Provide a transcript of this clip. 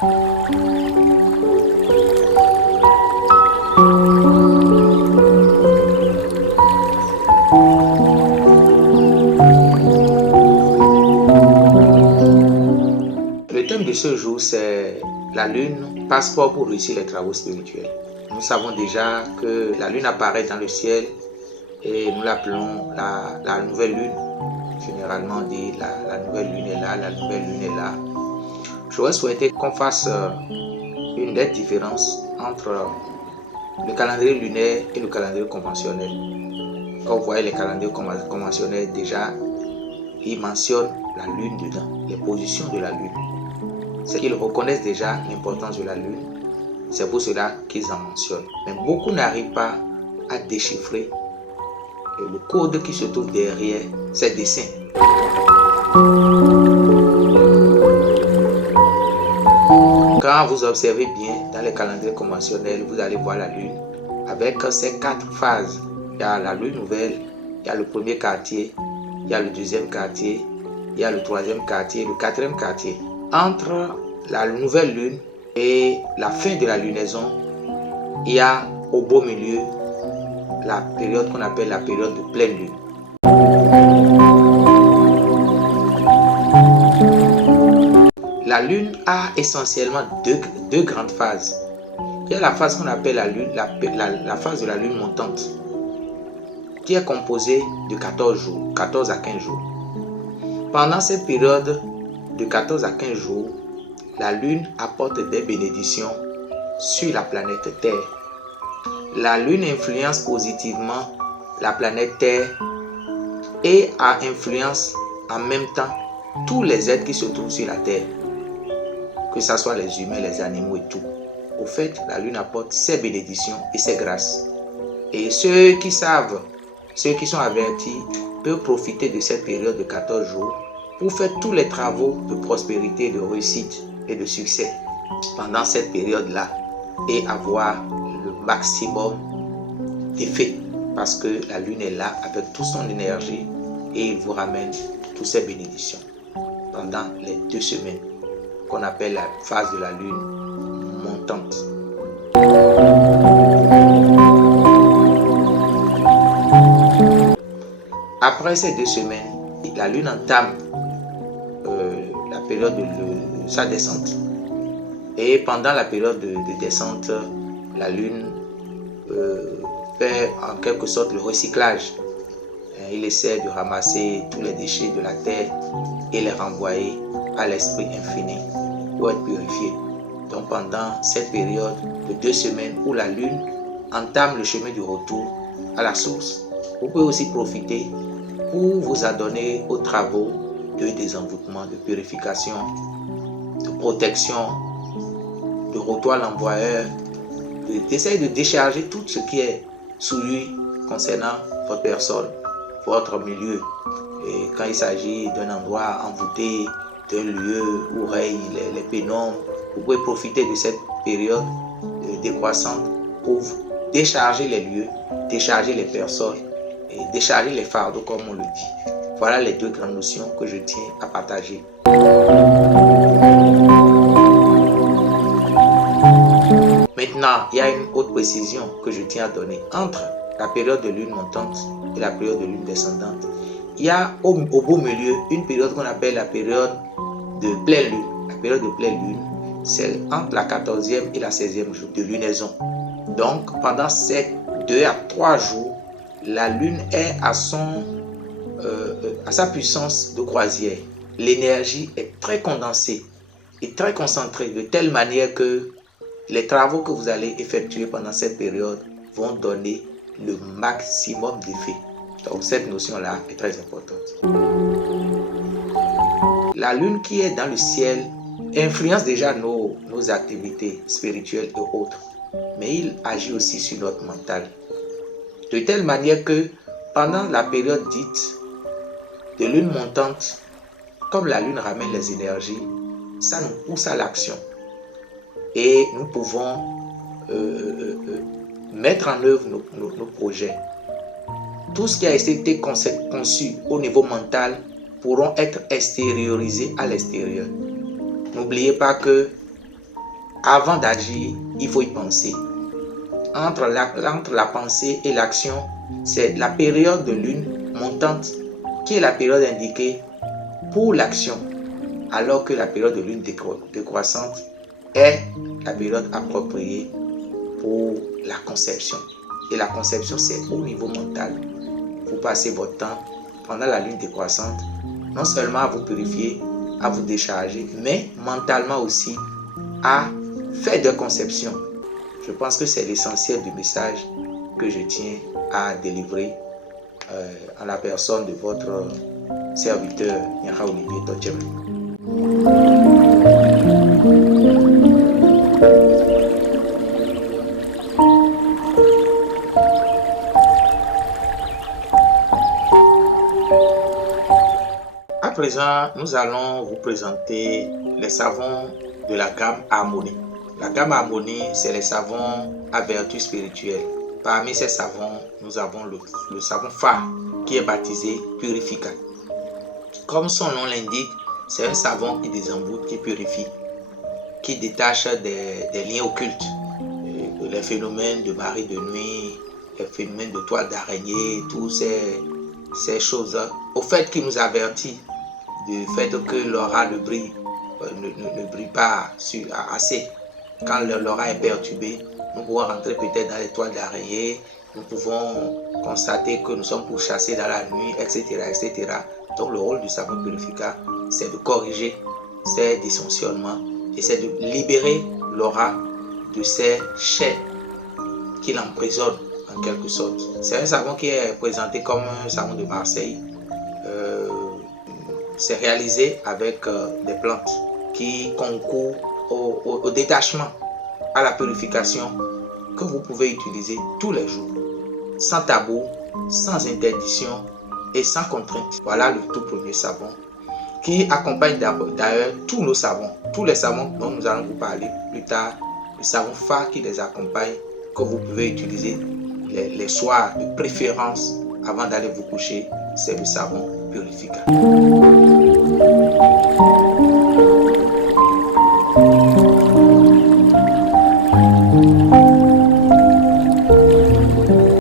Le thème de ce jour, c'est la lune, passeport pour réussir les travaux spirituels. Nous savons déjà que la lune apparaît dans le ciel et nous l'appelons la nouvelle lune. Généralement, on dit la nouvelle lune est là, la nouvelle lune est là. J'aurais souhaité qu'on fasse une nette différence entre le calendrier lunaire et le calendrier conventionnel. Quand vous voyez les calendriers conventionnels, déjà, ils mentionnent la lune dedans, les positions de la lune. C'est qu'ils reconnaissent déjà l'importance de la lune. C'est pour cela qu'ils en mentionnent. Mais beaucoup n'arrivent pas à déchiffrer le code qui se trouve derrière ces dessins. Quand vous observez bien dans les calendriers conventionnels, vous allez voir la lune avec ces 4 phases. Il y a la lune nouvelle, il y a le premier quartier, il y a le deuxième quartier, il y a le troisième quartier, le quatrième quartier. Entre la nouvelle lune et la fin de la lunaison, il y a au beau milieu la période qu'on appelle la période de pleine lune. La lune a essentiellement deux grandes phases. Il y a la phase qu'on appelle la phase de la lune montante, qui est composée de 14 jours, 14 à 15 jours. Pendant cette période de 14 à 15 jours, la lune apporte des bénédictions sur la planète Terre. La lune influence positivement la planète Terre et a influence en même temps tous les êtres qui se trouvent sur la Terre, que ce soit les humains, les animaux et tout. Au fait, la lune apporte ses bénédictions et ses grâces. Et ceux qui savent, ceux qui sont avertis, peuvent profiter de cette période de 14 jours pour faire tous les travaux de prospérité, de réussite et de succès pendant cette période-là et avoir le maximum d'effet, parce que la lune est là avec toute son énergie et il vous ramène toutes ses bénédictions pendant les 2 semaines qu'on appelle la phase de la lune montante. Après ces 2 semaines, la lune entame la période de sa descente. Et pendant la période de descente, la lune fait en quelque sorte le recyclage. Il essaie de ramasser tous les déchets de la terre et les renvoyer à l'esprit infini pour être purifié. Donc pendant cette période de 2 semaines où la lune entame le chemin du retour à la source, vous pouvez aussi profiter pour vous adonner aux travaux de désenvoûtement, de purification, de protection, de retour à l'envoyeur, d'essayer de décharger tout ce qui est souillé concernant votre personne, votre milieu. Et quand il s'agit d'un endroit envoûté, d'un lieu où règnent les pénombres, vous pouvez profiter de cette période décroissante pour décharger les lieux, décharger les personnes et décharger les fardeaux comme on le dit. Voilà les 2 grandes notions que je tiens à partager. Maintenant, il y a une autre précision que je tiens à donner. Entre la période de lune montante et la période de lune descendante, il y a au beau milieu une période qu'on appelle la période de pleine lune. La période de pleine lune, c'est entre la 14e et la 16e jour de lunaison. Donc, pendant ces 2 à 3 jours, la lune est à sa puissance de croisière. L'énergie est très condensée et très concentrée de telle manière que les travaux que vous allez effectuer pendant cette période vont donner le maximum d'effet. Donc cette notion-là est très importante. La lune qui est dans le ciel influence déjà nos activités spirituelles et autres, mais il agit aussi sur notre mental. De telle manière que pendant la période dite de lune montante, comme la lune ramène les énergies, ça nous pousse à l'action. Et nous pouvons mettre en œuvre nos projets. Tout ce qui a été conçu au niveau mental pourront être extériorisés à l'extérieur. N'oubliez pas que avant d'agir, il faut y penser. Entre la pensée et l'action, c'est la période de lune montante qui est la période indiquée pour l'action, alors que la période de lune décroissante est la période appropriée pour la conception. Et la conception, c'est au niveau mental. Vous passez votre temps pendant la lune décroissante, non seulement à vous purifier, à vous décharger, mais mentalement aussi à faire de conception. Je pense que c'est l'essentiel du message que je tiens à délivrer en la personne de votre serviteur Nyara Olivier Todjeme. À présent, nous allons vous présenter les savons de la gamme Harmonie. La gamme Harmonie, c'est les savons à vertu spirituelle. Parmi ces savons, nous avons le savon phare qui est baptisé Purifica. Comme son nom l'indique, c'est un savon qui désemboute, qui purifie, qui détache des liens occultes, les phénomènes de marée de nuit, les phénomènes de toile d'araignée, toutes ces choses, au fait qui nous avertit du fait que l'aura ne brille pas assez. Quand l'aura est perturbée, nous pouvons rentrer peut-être dans les toiles d'araignée, nous pouvons constater que nous sommes pourchassés dans la nuit, etc., etc. Donc le rôle du savon purificateur, c'est de corriger ces dysfonctionnements et c'est de libérer l'aura de ces chaînes qui l'emprisonnent en quelque sorte. C'est un savon qui est présenté comme un savon de Marseille. C'est réalisé avec des plantes qui concourent au détachement, à la purification, que vous pouvez utiliser tous les jours, sans tabou, sans interdiction et sans contrainte. Voilà le tout premier savon qui accompagne d'ailleurs tous nos savons, tous les savons dont nous allons vous parler plus tard, le savon phare qui les accompagne, que vous pouvez utiliser les soirs de préférence avant d'aller vous coucher, c'est le savon purificateur.